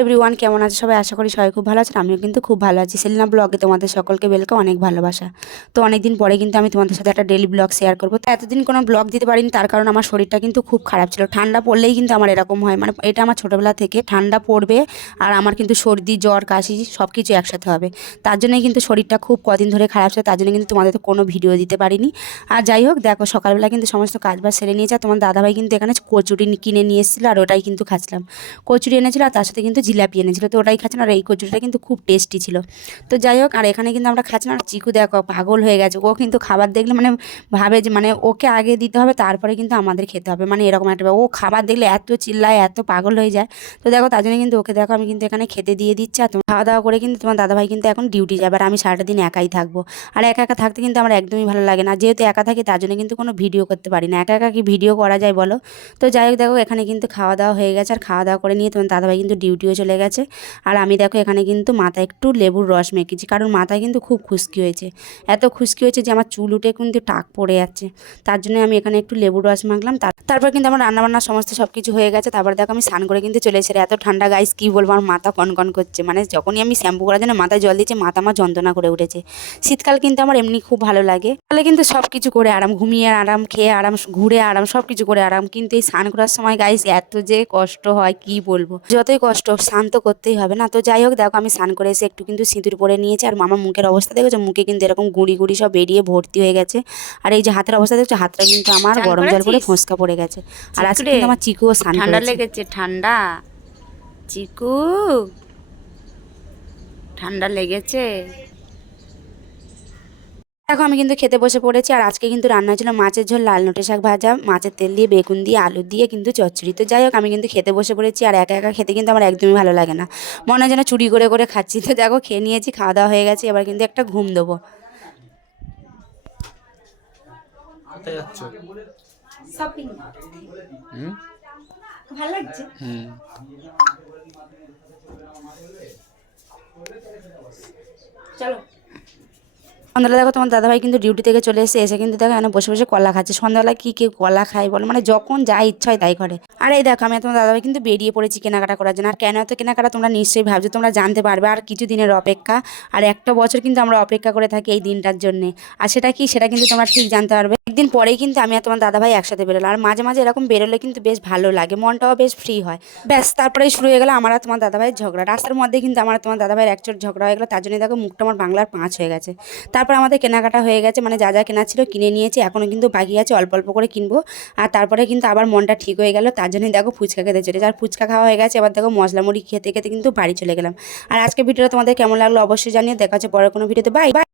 Everyone, কেমন আছে সবাই? আশা করি সবাই খুব ভালো আছেন। আমিও কিন্তু খুব ভালো আছি। সেলিনা ব্লগে তোমাদের সকলকে ওয়েলকাম অনেক ভালোবাসা। তো অনেকদিন পরে কিন্তু আমি তোমাদের সাথে একটা ডেলি ব্লগ শেয়ার করব। তো এতদিন কোনো ব্লগ দিতে পারিনি, তার কারণ আমার শরীরটা কিন্তু খুব খারাপ ছিল। ঠান্ডা পড়লেই কিন্তু আমার এরকম হয়। মানে এটা আমার ছোটোবেলা থেকে ঠান্ডা পড়বে আর আমার কিন্তু সর্দি, জ্বর, কাশি সব কিছু একসাথে হবে। তার জন্যই কিন্তু শরীরটা খুব কদিন ধরে খারাপ ছিল, তার জন্য কিন্তু তোমাদের কোনো ভিডিও দিতে পারিনি। আর যাই হোক, দেখো সকালবেলা কিন্তু সমস্ত কাজবাজ সেরে নিয়েছে। তোমার দাদাভাই কিন্তু এখানে কচুরি কিনে নিয়ে এসেছিল আর ওটাই কিন্তু খাচ্ছিলাম। কচুরি এনেছিল আর তার সাথে কিন্তু জিলাপি এনেছিল। তো ওটাই খাচ্ছিলাম আর এই কচুরিটা কিন্তু খুব টেস্টি ছিল। তো যাই হোক, আর এখানে কিন্তু আমরা খাচ্ছি না, চিকু দেখো পাগল হয়ে গেছে। ও কিন্তু খাবার দেখলে মানে ভাবে যে মানে ওকে আগে দিতে হবে, তারপরে কিন্তু আমাদের খেতে হবে। মানে এরকম একটা ও খাবার দেখলে এত চিল্লায়, এত পাগল হয়ে যায়। তো দেখো, তার জন্য কিন্তু ওকে দেখো, আমি কিন্তু এখানে খেতে দিয়ে দিচ্ছি। আর তোমার খাওয়া দাওয়া করে কিন্তু তোমার দাদাভাই কিন্তু এখন ডিউটি যাবে। আর আমি সারাটা দিন একাই থাকব। আর একা একা থাকতে কিন্তু আমার একদমই ভালো লাগে না। যেহেতু একা থাকি, তার জন্য কিন্তু কোনো ভিডিও করতে পারি না। একা একা কি ভিডিও করা যায় বলো? তো যাই হোক, দেখো, এখানে কিন্তু খাওয়া দাওয়া হয়ে গেছে। আর খাওয়া দাওয়া করে নিয়ে তোমার দাদাভাই কিন্তু ডিউটিও চলে গেছে। আর আমি দেখো এখানে কিন্তু মাথায় একটু লেবুর রস মেখেছি, কারণ মাথায় কিন্তু খুব খুশকি হয়েছে। এত খুশকি হয়েছে যে আমার চুল উঠে কিন্তু টাক পড়ে যাচ্ছে। তার জন্য আমি এখানে একটু লেবুর রস মাখলাম। তারপর কিন্তু আমার রান্নাবান্না সমস্ত সব কিছু হয়ে গেছে। তারপর দেখো আমি স্নান করে কিন্তু চলে এসেছি। এত ঠান্ডা গাইস কী বলব, আমার মাথা কনকন করছে। মানে যখনই আমি শ্যাম্পু করার জন্য মাথায় জল দিচ্ছি, মাথা আমার যন্ত্রণা করে উঠেছে। শীতকাল কিন্তু আমার এমনি খুব ভালো লাগে। তাহলে কিন্তু সব কিছু করে আরাম ঘুমিয়ে আরাম খেয়ে আরাম ঘুরে আরাম সব কিছু করে আরাম। কিন্তু এই স্নান করার সময় গাইস এত যে কষ্ট হয় কি বলব? যতই কষ্ট স্নান তো করতেই হবে না। তো যাই হোক দেখো আমি স্নান করে এসে একটু কিন্তু সিঁদুর পরে নিয়েছি। আর মামা মুখের অবস্থা দেখেছ? মুখে কিন্তু এরকম গুঁড়ি গুঁড়ি সব বেরিয়ে ভর্তি হয়ে গেছে। আর এই যে হাতের অবস্থা দেখছ? হাতটা কিন্তু আমার গরম জল করে? ফোঁসকা পড়ে গেছে। আর আজকে কিন্তু আমার চিকুও স্নান ঠান্ডা লেগেছে ঠান্ডা। চিকু ঠান্ডা লেগেছে। দেখো আমি কিন্তু খেতে বসে পড়েছি আর আজকে কিন্তু রান্না ছিল মাছের ঝোল লাল নোটে শাক ভাজা মাছের তেল দিয়ে বেগুন দিয়ে আলু দিয়ে কিন্তু চচ্চড়ি। তো যাই হোক আমি কিন্তু খেতে বসে পড়েছি আর একা একা খেতে কিন্তু আমার একদমই ভালো লাগে না। মনে হয় যেন চুরি করে করে খাচ্ছি। তো দেখো খেয়ে নিয়েছি খাওয়া দাওয়া হয়ে গেছে এবার কিন্তু একটা ঘুম দেবো। কোথায় যাচ্ছ? শপিং হুম? ভালো লাগছে? চলো। সন্ধ্যাবেলা দেখো তোমার দাদাভাই কিন্তু ডিউটি থেকে চলে এসে এসে কিন্তু দেখো এখানে বসে বসে কলা খাচ্ছে। সন্ধ্যাবেলা কি কেউ কলা খায় বলো? মানে যখন যা ইচ্ছা হয় তাই করে। আর এই দেখো, আমি তোমার দাদাভাই কিন্তু বেরিয়ে পড়েছি কেনাকাটা করার জন্য। আর কেন এত কেনাকাটা তোমরা নিশ্চয়ই ভাবছ? তোমরা জানতে পারবে। আর কিছু দিনের অপেক্ষা। আর একটা বছর কিন্তু আমরা অপেক্ষা করে থাকি এই দিনটার জন্যে। আর সেটা কি? সেটা কিন্তু তোমরা ঠিক জানতে পারবে। একদিন পরেই কিন্তু আমি আর তোমার দাদাভাই একসাথে বেরোলো আর মাঝে মাঝে এরকম বেরোলে কিন্তু বেশ ভালো লাগে, মনটাও বেশ ফ্রি হয়। ব্যাস, তারপরেই শুরু হয়ে গেলো আমার আর তোমার দাদাভাইয়ের ঝগড়া। রাস্তার মধ্যে কিন্তু আমার তোমার দাদাভাইয়ের একচোট ঝগড়া হয়ে গেলো, তার জন্য দেখো মুখটা আমার বাংলার পাঁচ হয়ে গেছে। তারপর আমাদের কেনাকাটা হয়ে গেছে মানে যা যা কেনা ছিল কিনে নিয়েছি, এখনও কিন্তু বাকি আছে, অল্প অল্প করে কিনবো। আর তারপরে কিন্তু আবার মনটা ঠিক হয়ে গেল, তার জন্যই দেখো ফুচকা খেতে চলেছে। আর ফুচকা খাওয়া হয়ে গেছে, এবার দেখো মশলা মুড়ি খেতে খেতে কিন্তু বাড়ি চলে গেলাম। আর আজকে ভিডিওটা তোমাদের কেমন লাগল অবশ্যই জানিয়ে দেখা হচ্ছে পরের কোনো ভিডিওতে। Bye bye